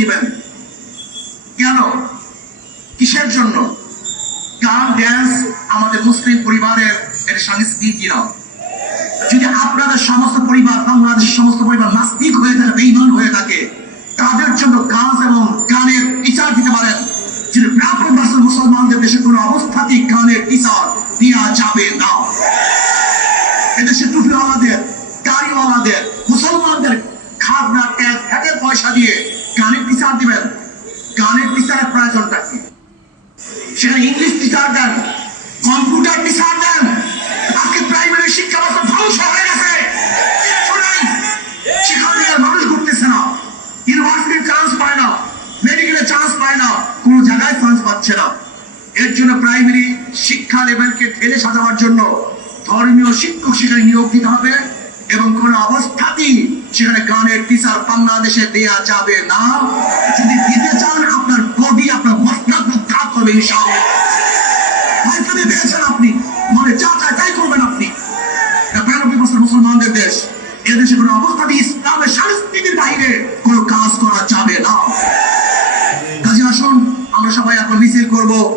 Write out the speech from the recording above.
দিবেন। কেন, কিসের জন্য? গান ড্যান্স আমাদের মুসলিম পরিবারের একটা সংস্কৃতি না। যদি আপনাদের সমস্ত পরিবার, বাংলাদেশের সমস্ত পরিবার নাস্তিক হয়ে থাকে, বেঈমান হয়ে থাকে, তাদের জন্য গান এবং গানের টিচার দিতে পারেন। যদি ব্রাহ্মণ ভাষার মুসলমানদের দেশে কোনো অবস্থাতেই গানের টিচার দেওয়া যাবে না। এদেশে টুপিওয়ালাদের, গাড়িওয়ালাদের, মুসলমানদের খাজনা ট্যাক্স ভ্যাটের পয়সা দিয়ে গানের টিচার দিবেন। গানের টিচারের প্রয়োজনটা কি? সেখানে ইংলিশ টিচার দেন, কম্পিউটার টিচার দেন। আজকে প্রাইমারি শিক্ষা ব্যবস্থা ধ্বংস হয়ে গেছে। সেখানে মানুষ ঘুরতেছে না, ইউনিভার্সিটির চান্স পায় না, মেডিকেলে চান্স পায় না, কোনো জায়গায় চান্স পাচ্ছে না। এর জন্য প্রাইমারি শিক্ষা লেভেলকে ঢেলে সাজাবার জন্য ধর্মীয় শিক্ষক সেখানে নিয়োগ দিতে হবে এবং কোন অবস্থাতেই সেখানে গানের টিচার বাংলাদেশে দেয়া যাবে না। যদি দিতে চান আপনার বডি, আপনার মস্তক খারাপ করবে ইনশাআল্লাহ। ভাইখানে পেয়েছেন আপনি, মনে যা চায় তাই করবেন আপনি। 92 বছর মুসলমানদের দেশ, এদেশে কোনো অবস্থাতেই ইসলামের সংস্কৃতির বাইরে কোনো কাজ করা যাবে না। কাজে আসুন আমরা সবাই এখন মিছিল করবো।